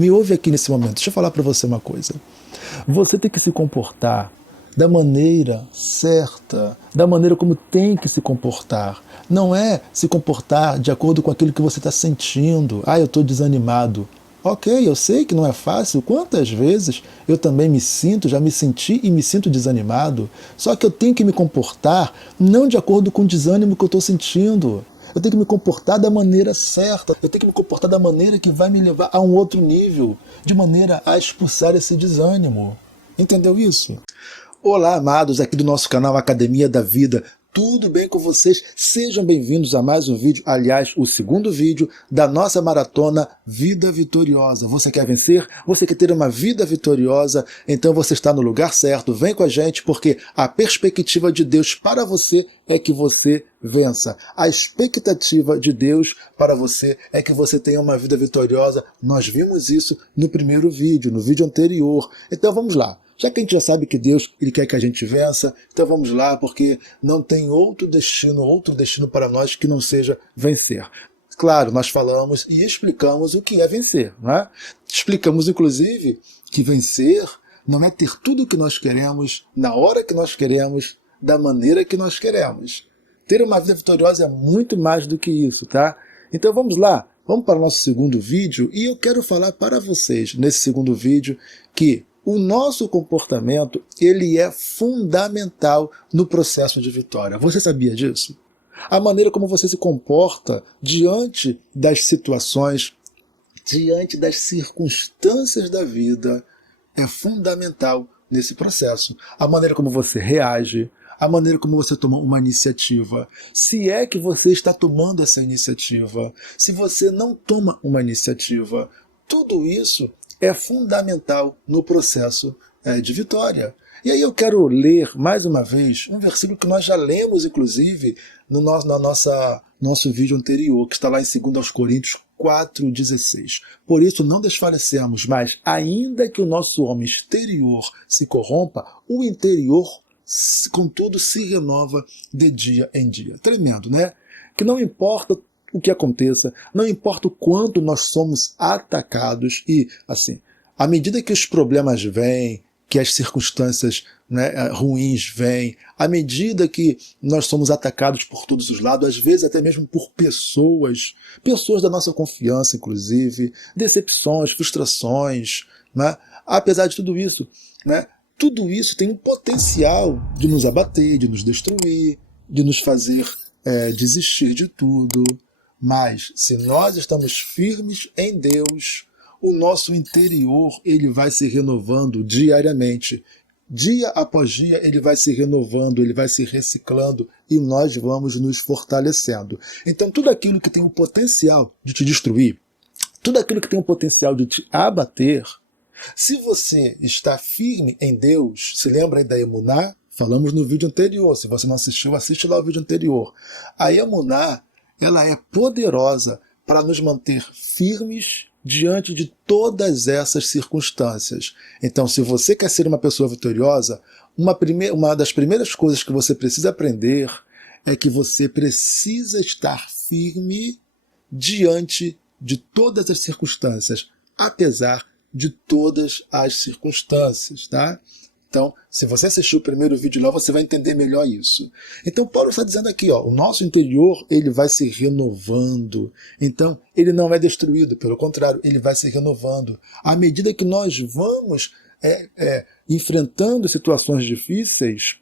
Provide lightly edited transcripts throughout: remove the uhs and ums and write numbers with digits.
Me ouve aqui nesse momento. Deixa eu falar para você uma coisa. Você tem que se comportar da maneira certa, da maneira como tem que se comportar. Não é se comportar de acordo com aquilo que você está sentindo. Eu estou desanimado. Ok, eu sei que não é fácil. Quantas vezes eu também já me senti e me sinto desanimado. Só que eu tenho que me comportar não de acordo com o desânimo que eu estou sentindo. Eu tenho que me comportar da maneira certa. Eu tenho que me comportar da maneira que vai me levar a um outro nível, de maneira a expulsar esse desânimo. Entendeu isso? Olá, amados, aqui do nosso canal Academia da Vida. Tudo bem com vocês? Sejam bem-vindos a mais um vídeo, aliás, o segundo vídeo da nossa maratona Vida Vitoriosa. Você quer vencer? Você quer ter uma vida vitoriosa? Então você está no lugar certo. Vem com a gente, porque a perspectiva de Deus para você é que você vença. A expectativa de Deus para você é que você tenha uma vida vitoriosa. Nós vimos isso no primeiro vídeo, no vídeo anterior. Então vamos lá. Já que a gente já sabe que Deus ele quer que a gente vença, então vamos lá, porque não tem outro destino para nós que não seja vencer. Claro, nós falamos e explicamos o que é vencer, não é? Explicamos, inclusive, que vencer não é ter tudo o que nós queremos, na hora que nós queremos, da maneira que nós queremos. Ter uma vida vitoriosa é muito mais do que isso, tá? Então vamos lá, vamos para o nosso segundo vídeo, e eu quero falar para vocês, nesse segundo vídeo, que o nosso comportamento, ele é fundamental no processo de vitória. Você sabia disso? A maneira como você se comporta diante das situações, diante das circunstâncias da vida, é fundamental nesse processo. A maneira como você reage, a maneira como você toma uma iniciativa, se é que você está tomando essa iniciativa, se você não toma uma iniciativa, tudo isso é fundamental no processo de vitória. E aí eu quero ler mais uma vez um versículo que nós já lemos, inclusive, no nosso vídeo anterior, que está lá em 2 Coríntios 4,16. Por isso não desfalecemos, mas ainda que o nosso homem exterior se corrompa, o interior, contudo, se renova de dia em dia. Tremendo, né? Que não importa o que aconteça, não importa o quanto nós somos atacados e, assim, à medida que os problemas vêm, que as circunstâncias ruins vêm, à medida que nós somos atacados por todos os lados, às vezes até mesmo por pessoas da nossa confiança, inclusive, decepções, frustrações, né? Apesar de tudo isso, tudo isso tem um potencial de nos abater, de nos destruir, de nos fazer desistir de tudo. Mas, se nós estamos firmes em Deus, o nosso interior ele vai se renovando diariamente. Dia após dia ele vai se renovando, ele vai se reciclando e nós vamos nos fortalecendo. Então tudo aquilo que tem o potencial de te destruir, tudo aquilo que tem o potencial de te abater, se você está firme em Deus, se lembra aí da Emuná? Falamos no vídeo anterior, se você não assistiu, assiste lá o vídeo anterior. A Emuná, ela é poderosa para nos manter firmes diante de todas essas circunstâncias. Então, se você quer ser uma pessoa vitoriosa, uma das primeiras coisas que você precisa aprender é que você precisa estar firme diante de todas as circunstâncias, apesar de todas as circunstâncias, tá? Então, se você assistiu o primeiro vídeo lá, você vai entender melhor isso. Então, Paulo está dizendo aqui, o nosso interior ele vai se renovando. Então, ele não é destruído, pelo contrário, ele vai se renovando. À medida que nós vamos enfrentando situações difíceis,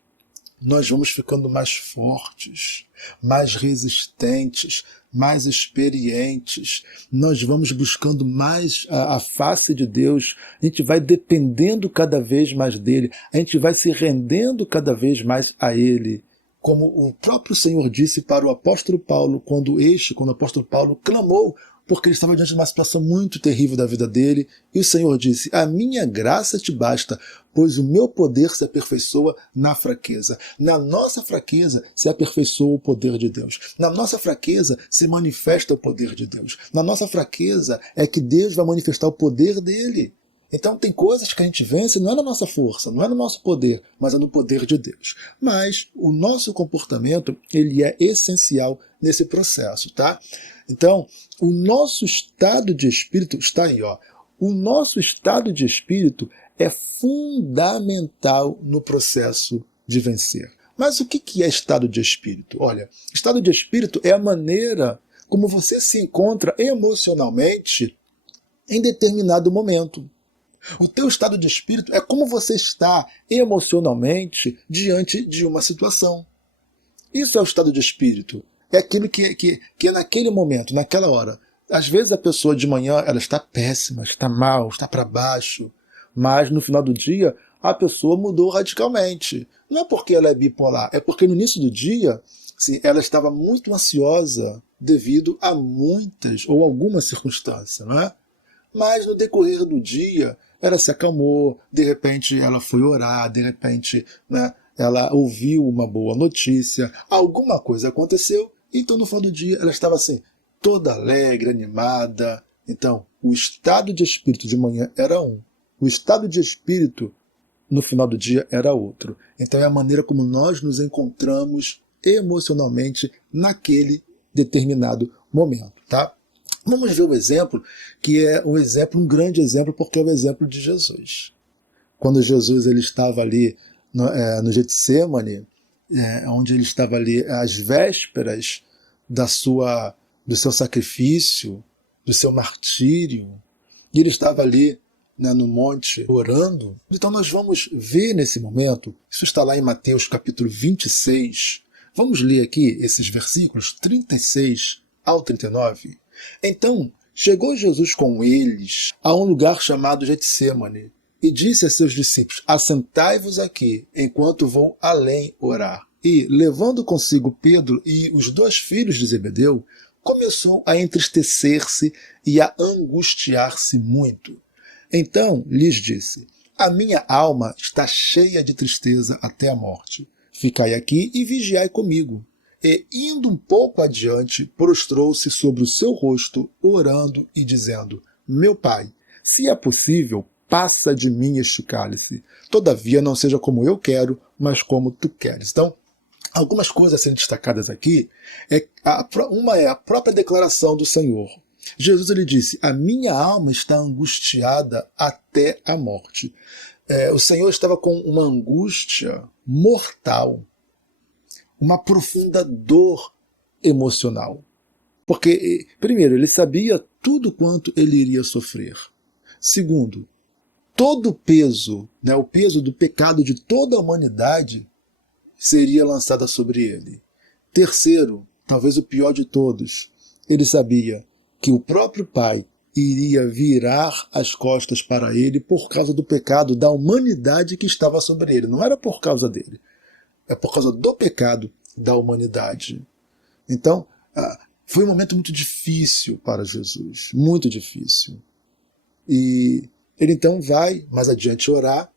nós vamos ficando mais fortes, mais resistentes, mais experientes, nós vamos buscando mais a face de Deus, a gente vai dependendo cada vez mais dele, a gente vai se rendendo cada vez mais a ele. Como o próprio Senhor disse para o apóstolo Paulo, quando o apóstolo Paulo clamou, porque ele estava diante de uma situação muito terrível da vida dele, e o Senhor disse: a minha graça te basta, pois o meu poder se aperfeiçoa na fraqueza. Na nossa fraqueza se aperfeiçoa o poder de Deus. Na nossa fraqueza se manifesta o poder de Deus. Na nossa fraqueza é que Deus vai manifestar o poder dele. Então tem coisas que a gente vence não é na nossa força, não é no nosso poder, mas é no poder de Deus. Mas o nosso comportamento, ele é essencial nesse processo, tá? Então, o nosso estado de espírito está aí, O nosso estado de espírito é fundamental no processo de vencer. Mas o que é estado de espírito? Olha, estado de espírito é a maneira como você se encontra emocionalmente em determinado momento. O teu estado de espírito é como você está emocionalmente diante de uma situação. Isso é o estado de espírito. É aquilo que é naquele momento, naquela hora. Às vezes a pessoa de manhã ela está péssima, está mal, está para baixo, mas no final do dia a pessoa mudou radicalmente. Não é porque ela é bipolar, é porque no início do dia sim, ela estava muito ansiosa devido a muitas ou algumas circunstâncias, não é? Mas no decorrer do dia ela se acalmou, de repente ela foi orar, de repente, né, ela ouviu uma boa notícia, alguma coisa aconteceu, então no final do dia ela estava assim, toda alegre, animada. Então, o estado de espírito de manhã era um, o estado de espírito no final do dia era outro. Então é a maneira como nós nos encontramos emocionalmente naquele determinado momento, tá? Vamos ver o exemplo, que é um grande exemplo, porque é o exemplo de Jesus. Quando Jesus ele estava ali no Getsemane, onde ele estava ali às vésperas do seu sacrifício, do seu martírio, e ele estava ali, né, no monte orando. Então nós vamos ver nesse momento, isso está lá em Mateus capítulo 26, vamos ler aqui esses versículos 36 ao 39. Então chegou Jesus com eles a um lugar chamado Getsemane e disse a seus discípulos, assentai-vos aqui, enquanto vou além orar. E, levando consigo Pedro e os 2 filhos de Zebedeu, começou a entristecer-se e a angustiar-se muito. Então lhes disse, a minha alma está cheia de tristeza até a morte. Ficai aqui e vigiai comigo. E, indo um pouco adiante, prostrou-se sobre o seu rosto, orando e dizendo, meu pai, se é possível, passa de mim este cálice. Todavia não seja como eu quero, mas como tu queres. Então, algumas coisas a serem destacadas aqui. Uma é a própria declaração do Senhor. Jesus ele disse, a minha alma está angustiada até a morte. O Senhor estava com uma angústia mortal, uma profunda dor emocional. Porque, primeiro, ele sabia tudo quanto ele iria sofrer. Segundo, todo o peso, né, o peso do pecado de toda a humanidade seria lançado sobre ele. Terceiro, talvez o pior de todos, ele sabia que o próprio Pai iria virar as costas para ele por causa do pecado da humanidade que estava sobre ele. Não era por causa dele, é por causa do pecado da humanidade. Então, foi um momento muito difícil para Jesus, muito difícil. E ele então vai mais adiante orar.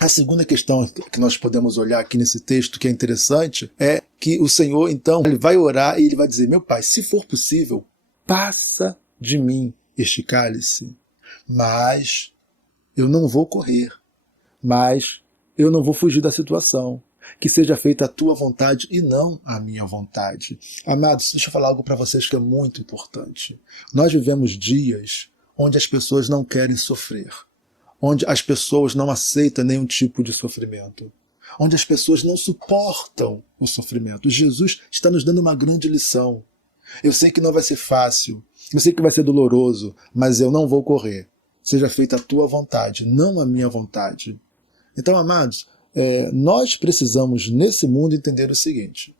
A segunda questão que nós podemos olhar aqui nesse texto, que é interessante, é que o Senhor, então, ele vai orar e ele vai dizer, meu Pai, se for possível, passa de mim este cálice, mas eu não vou correr, mas eu não vou fugir da situação. Que seja feita a tua vontade e não a minha vontade. Amados, deixa eu falar algo para vocês que é muito importante. Nós vivemos dias onde as pessoas não querem sofrer, onde as pessoas não aceitam nenhum tipo de sofrimento, onde as pessoas não suportam o sofrimento. Jesus está nos dando uma grande lição. Eu sei que não vai ser fácil, eu sei que vai ser doloroso, mas eu não vou correr. Seja feita a tua vontade, não a minha vontade. Então, amados, nós precisamos nesse mundo entender o seguinte,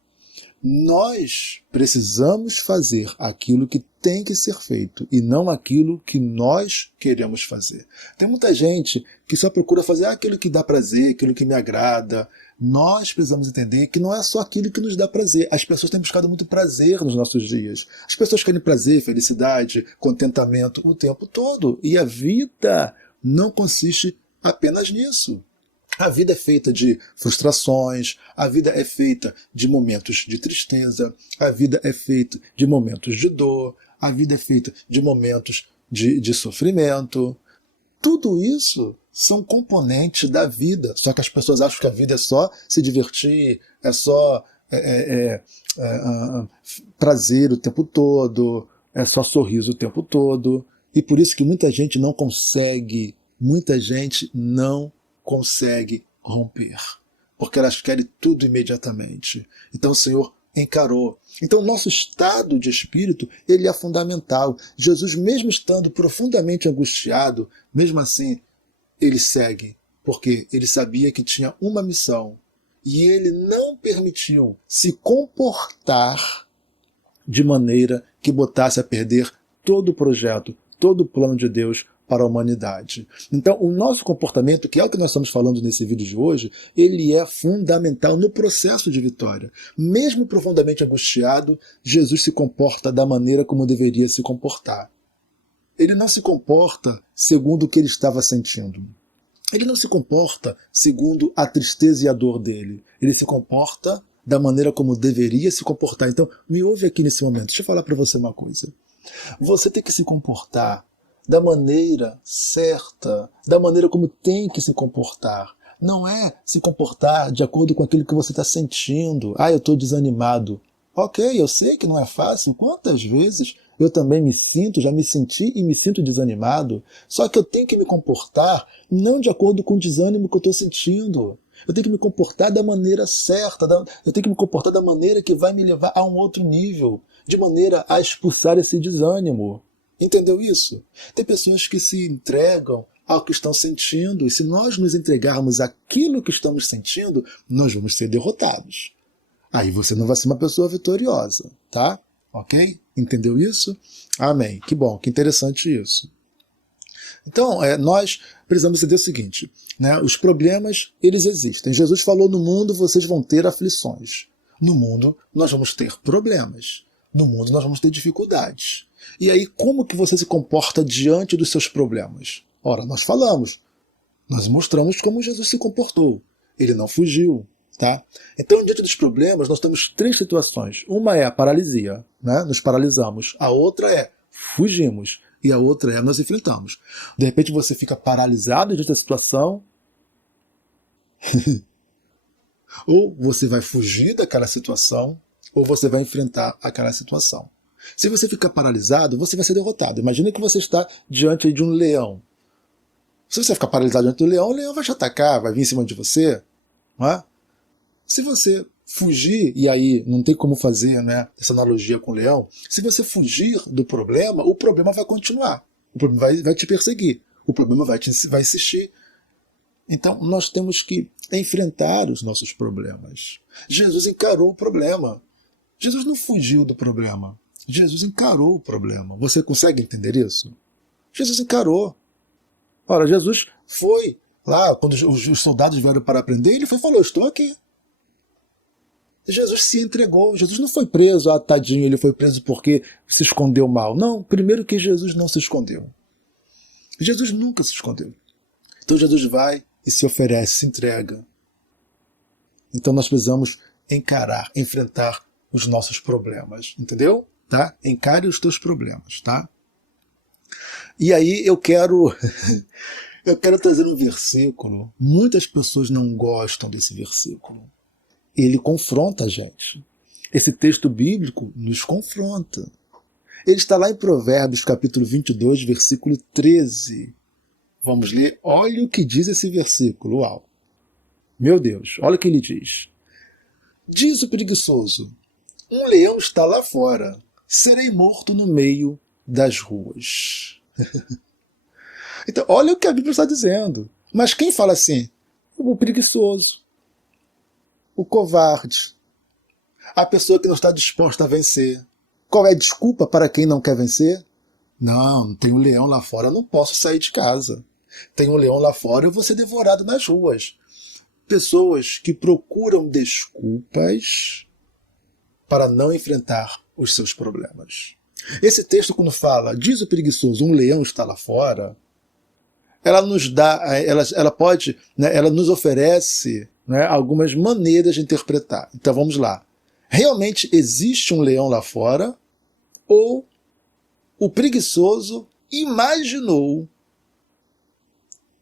nós precisamos fazer aquilo que tem que ser feito e não aquilo que nós queremos fazer. Tem muita gente que só procura fazer aquilo que dá prazer, aquilo que me agrada. Nós precisamos entender que não é só aquilo que nos dá prazer. As pessoas têm buscado muito prazer nos nossos dias. As pessoas querem prazer, felicidade, contentamento o tempo todo. E a vida não consiste apenas nisso. A vida é feita de frustrações, a vida é feita de momentos de tristeza, a vida é feita de momentos de dor, a vida é feita de momentos de sofrimento. Tudo isso são componentes da vida, só que as pessoas acham que a vida é só se divertir, é só prazer o tempo todo, é só sorriso o tempo todo. E por isso que muita gente não consegue romper, porque elas querem tudo imediatamente. Então o Senhor encarou. Então o nosso estado de espírito, ele é fundamental. Jesus, mesmo estando profundamente angustiado, mesmo assim, ele segue, porque ele sabia que tinha uma missão. E ele não permitiu se comportar de maneira que botasse a perder todo o projeto, todo o plano de Deus para a humanidade. Então, o nosso comportamento, que é o que nós estamos falando nesse vídeo de hoje, ele é fundamental no processo de vitória. Mesmo profundamente angustiado, Jesus se comporta da maneira como deveria se comportar. Ele não se comporta segundo o que ele estava sentindo. Ele não se comporta segundo a tristeza e a dor dele. Ele se comporta da maneira como deveria se comportar. Então, me ouve aqui nesse momento. Deixa eu falar para você uma coisa. Você tem que se comportar da maneira certa, da maneira como tem que se comportar. Não é se comportar de acordo com aquilo que você está sentindo. Ah, eu estou desanimado. Ok, eu sei que não é fácil. Quantas vezes eu também já me senti e me sinto desanimado. Só que eu tenho que me comportar não de acordo com o desânimo que eu estou sentindo. Eu tenho que me comportar da maneira certa, eu tenho que me comportar da maneira que vai me levar a um outro nível, de maneira a expulsar esse desânimo. Entendeu isso? Tem pessoas que se entregam ao que estão sentindo, e se nós nos entregarmos àquilo que estamos sentindo, nós vamos ser derrotados. Aí você não vai ser uma pessoa vitoriosa, tá? Ok? Entendeu isso? Amém. Que bom, que interessante isso. Então, nós precisamos entender o seguinte, né? Os problemas, eles existem. Jesus falou, no mundo vocês vão ter aflições. No mundo nós vamos ter problemas. No mundo nós vamos ter dificuldades. E aí, como que você se comporta diante dos seus problemas? Ora, nós mostramos como Jesus se comportou. Ele não fugiu, tá? Então, diante dos problemas, nós temos 3 situações. Uma é a paralisia, né? Nos paralisamos. A outra é fugimos. E a outra é nós enfrentamos. De repente você fica paralisado diante da situação, ou você vai fugir daquela situação, ou você vai enfrentar aquela situação. Se você ficar paralisado, você vai ser derrotado. Imagina que você está diante de um leão. Se você ficar paralisado diante do leão, o leão vai te atacar, vai vir em cima de você. Não é? Se você fugir, e aí não tem como fazer, né, essa analogia com o leão, se você fugir do problema, o problema vai continuar. O problema vai te perseguir. O problema vai insistir. Então nós temos que enfrentar os nossos problemas. Jesus encarou o problema. Jesus não fugiu do problema. Jesus encarou o problema. Você consegue entender isso? Jesus encarou. Ora, Jesus foi lá, quando os soldados vieram para prender, ele foi e falou, estou aqui. Jesus se entregou. Jesus não foi preso, tadinho, ele foi preso porque se escondeu mal. Não, primeiro que Jesus não se escondeu. Jesus nunca se escondeu. Então Jesus vai e se oferece, se entrega. Então nós precisamos encarar, enfrentar os nossos problemas, entendeu? Tá? Encare os teus problemas, tá? E aí eu quero trazer um versículo. Muitas pessoas não gostam desse versículo. Ele confronta a gente. Esse texto bíblico nos confronta. Ele está lá em Provérbios, capítulo 22, versículo 13. Vamos ler? Olha o que diz esse versículo. Uau! Meu Deus, olha o que ele diz. Diz o preguiçoso, um leão está lá fora, serei morto no meio das ruas. Então, olha o que a Bíblia está dizendo. Mas quem fala assim? O preguiçoso, o covarde, a pessoa que não está disposta a vencer. Qual é a desculpa para quem não quer vencer? Não, tem um leão lá fora, eu não posso sair de casa. Tem um leão lá fora, eu vou ser devorado nas ruas. Pessoas que procuram desculpas para não enfrentar os seus problemas. Esse texto, quando fala, diz o preguiçoso, um leão está lá fora, ela nos dá, ela pode, né, ela nos oferece, né, algumas maneiras de interpretar. Então vamos lá. Realmente existe um leão lá fora, ou o preguiçoso imaginou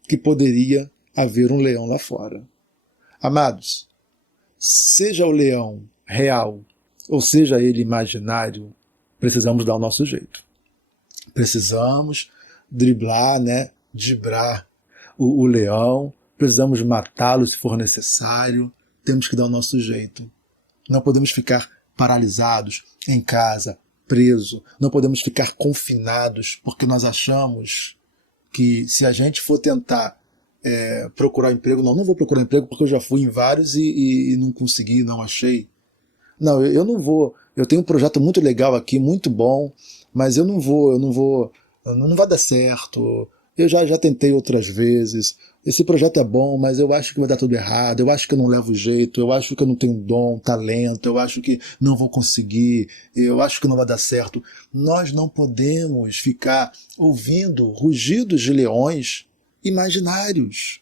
que poderia haver um leão lá fora. Amados, seja o leão real, ou seja ele imaginário, precisamos dar o nosso jeito. Precisamos driblar, né? Dibrar o leão, precisamos matá-lo se for necessário, temos que dar o nosso jeito. Não podemos ficar paralisados em casa, preso, não podemos ficar confinados porque nós achamos que se a gente for tentar procurar emprego, não vou procurar emprego porque eu já fui em vários e não consegui, não achei. Não, eu não vou. Eu tenho um projeto muito legal aqui, muito bom, mas eu não vou, não vai dar certo. Eu já tentei outras vezes. Esse projeto é bom, mas eu acho que vai dar tudo errado. Eu acho que eu não levo jeito. Eu acho que eu não tenho dom, talento. Eu acho que não vou conseguir. Eu acho que não vai dar certo. Nós não podemos ficar ouvindo rugidos de leões imaginários,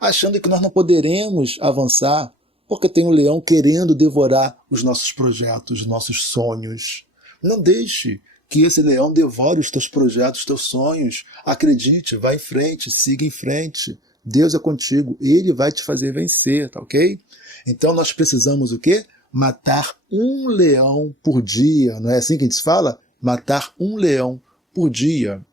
achando que nós não poderemos avançar porque tem um leão querendo devorar os nossos projetos, os nossos sonhos. Não deixe que esse leão devore os teus projetos, os teus sonhos. Acredite, vai em frente, siga em frente. Deus é contigo, Ele vai te fazer vencer, tá ok? Então nós precisamos o quê? Matar um leão por dia, não é assim que a gente fala? Matar um leão por dia.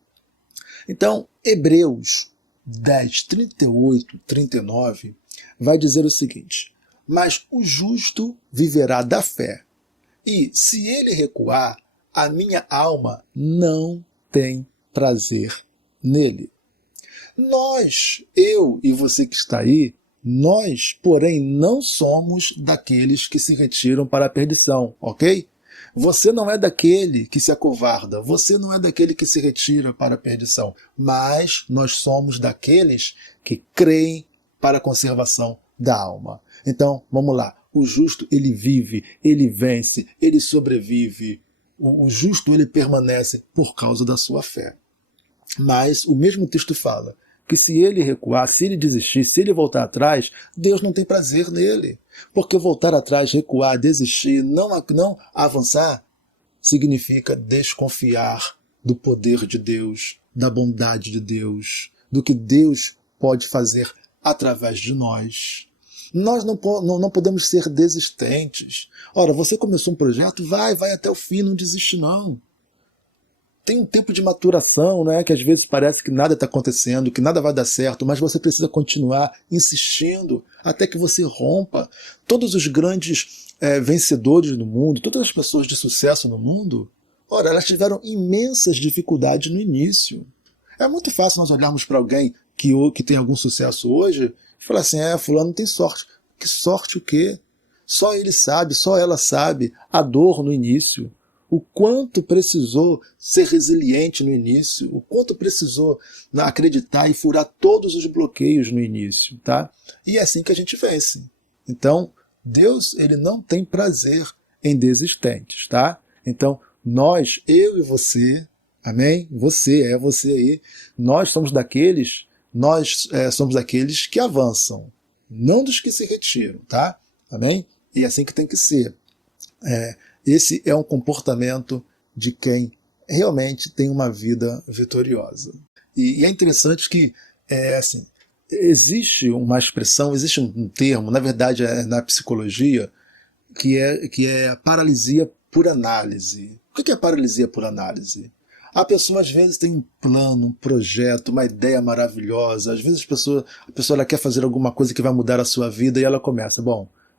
Então, Hebreus 10, 38, 39, vai dizer o seguinte: mas o justo viverá da fé, e se ele recuar, a minha alma não tem prazer nele. Nós, eu e você que está aí, nós, porém, não somos daqueles que se retiram para a perdição, ok? Você não é daquele que se acovarda, você não é daquele que se retira para a perdição, mas nós somos daqueles que creem para a conservação da alma. Então, vamos lá. O justo, ele vive, ele vence, ele sobrevive. O justo, ele permanece por causa da sua fé. Mas o mesmo texto fala que se ele recuar, se ele desistir, se ele voltar atrás, Deus não tem prazer nele. Porque voltar atrás, recuar, desistir, não avançar, significa desconfiar do poder de Deus, da bondade de Deus, do que Deus pode fazer através de nós. Nós não podemos ser desistentes. Ora, você começou um projeto, vai até o fim, não desiste não. Tem um tempo de maturação, né, que às vezes parece que nada está acontecendo, que nada vai dar certo, mas você precisa continuar insistindo até que você rompa. Todos os grandes vencedores do mundo, todas as pessoas de sucesso no mundo, ora, elas tiveram imensas dificuldades no início. É muito fácil nós olharmos para alguém que tem algum sucesso hoje e falar assim, fulano tem sorte. Que sorte o quê? Só ele sabe, só ela sabe a dor no início. O quanto precisou ser resiliente no início, o quanto precisou acreditar e furar todos os bloqueios no início, tá? E é assim que a gente vence. Então, Deus, ele não tem prazer em desistentes, tá? Então, nós, eu e você, amém? Você aí, nós somos daqueles que avançam, não dos que se retiram, tá? Amém? E é assim que tem que ser. Esse é um comportamento de quem realmente tem uma vida vitoriosa. E é interessante que existe uma expressão, existe um termo, na verdade na psicologia, que é a paralisia por análise. O que é paralisia por análise? A pessoa às vezes tem um plano, um projeto, uma ideia maravilhosa. Às vezes a pessoa ela quer fazer alguma coisa que vai mudar a sua vida e ela começa,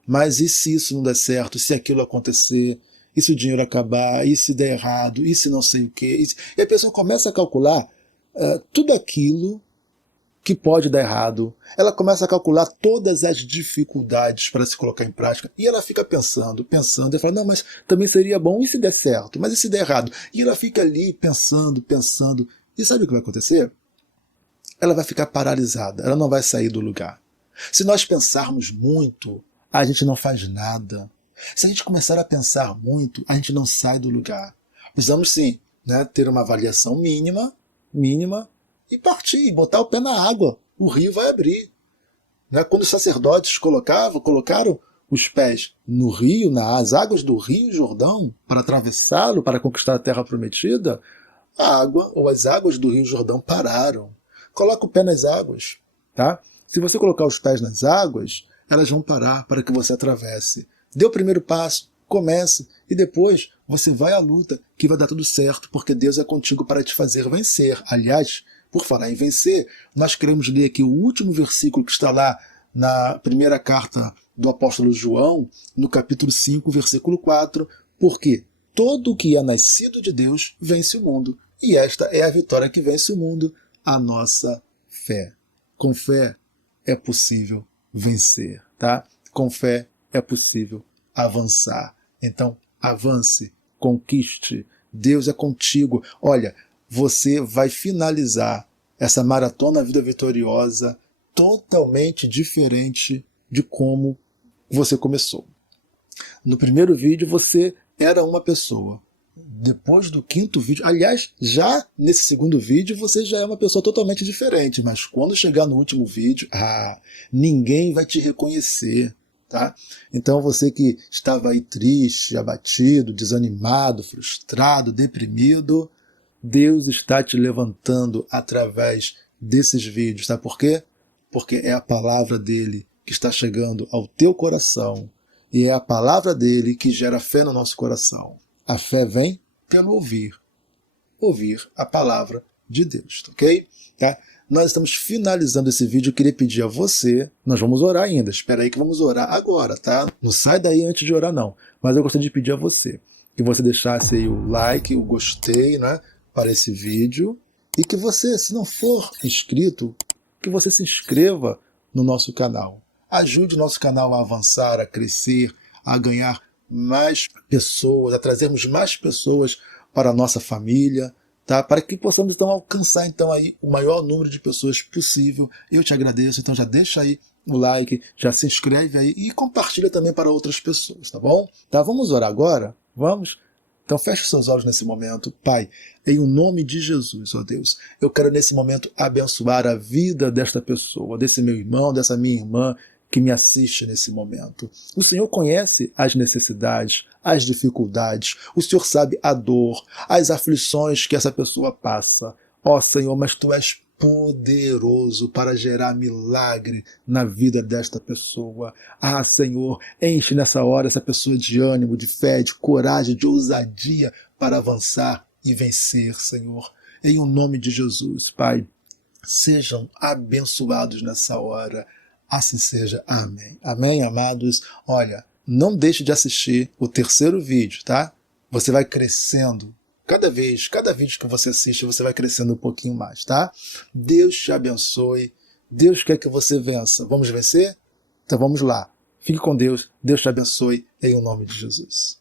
mas e se isso não der certo, e se aquilo acontecer, e se o dinheiro acabar, e se der errado, e se não sei o quê. E a pessoa começa a calcular tudo aquilo que pode dar errado. Ela começa a calcular todas as dificuldades para se colocar em prática, e ela fica pensando, e fala, não, mas também seria bom, e se der certo? Mas e se der errado? E ela fica ali pensando, e sabe o que vai acontecer? Ela vai ficar paralisada, ela não vai sair do lugar. Se nós pensarmos muito, a gente não faz nada. Se a gente começar a pensar muito, a gente não sai do lugar. Precisamos sim, ter uma avaliação mínima, e partir, botar o pé na água. O rio vai abrir. Quando os sacerdotes colocaram os pés no rio, nas águas do Rio Jordão, para atravessá-lo, para conquistar a terra prometida, a água ou as águas do Rio Jordão pararam. Coloca o pé nas águas. Tá? Se você colocar os pés nas águas, elas vão parar para que você atravesse. Dê o primeiro passo, comece, e depois você vai à luta, que vai dar tudo certo, porque Deus é contigo para te fazer vencer. Aliás, por falar em vencer, nós queremos ler aqui o último versículo que está lá na primeira carta do apóstolo João, no capítulo 5, versículo 4, porque todo o que é nascido de Deus vence o mundo, e esta é a vitória que vence o mundo, a nossa fé. Com fé é possível vencer, tá? Com fé é possível avançar. Então, avance, conquiste, Deus é contigo. Olha, você vai finalizar essa maratona Vida Vitoriosa totalmente diferente de como você começou. No primeiro vídeo você era uma pessoa. Depois do quinto vídeo, aliás, já nesse segundo vídeo você já é uma pessoa totalmente diferente, mas quando chegar no último vídeo, ninguém vai te reconhecer, tá? Então você que estava aí triste, abatido, desanimado, frustrado, deprimido, Deus está te levantando através desses vídeos, sabe por quê? Porque é a palavra dele que está chegando ao teu coração e é a palavra dele que gera fé no nosso coração. A fé vem pelo ouvir a palavra de Deus, ok? Tá? Nós estamos finalizando esse vídeo, eu queria pedir a você, nós vamos orar ainda, espera aí que vamos orar agora, tá? Não sai daí antes de orar não, mas eu gostaria de pedir a você, que você deixasse aí o like, o gostei, né, para esse vídeo, e que você, se não for inscrito, que você se inscreva no nosso canal. Ajude o nosso canal a avançar, a crescer, a ganhar mais pessoas, a trazermos mais pessoas para a nossa família, tá? Para que possamos então alcançar então aí o maior número de pessoas possível. Eu te agradeço, então já deixa aí o like, já se inscreve aí e compartilha também para outras pessoas, tá bom? Tá, vamos orar agora? Vamos? Então feche seus olhos nesse momento. Pai, em o nome de Jesus, ó Deus, eu quero nesse momento abençoar a vida desta pessoa, desse meu irmão, dessa minha irmã, que me assiste nesse momento. O Senhor conhece as necessidades, as dificuldades, o Senhor sabe a dor, as aflições que essa pessoa passa. Ó Senhor, mas Tu és poderoso para gerar milagre na vida desta pessoa. Senhor, enche nessa hora essa pessoa de ânimo, de fé, de coragem, de ousadia para avançar e vencer, Senhor. Em o nome de Jesus, Pai, sejam abençoados nessa hora. Assim seja. Amém. Amém, amados? Olha, não deixe de assistir o terceiro vídeo, tá? Você vai crescendo. Cada vídeo que você assiste, você vai crescendo um pouquinho mais, tá? Deus te abençoe. Deus quer que você vença. Vamos vencer? Então vamos lá. Fique com Deus. Deus te abençoe em nome de Jesus.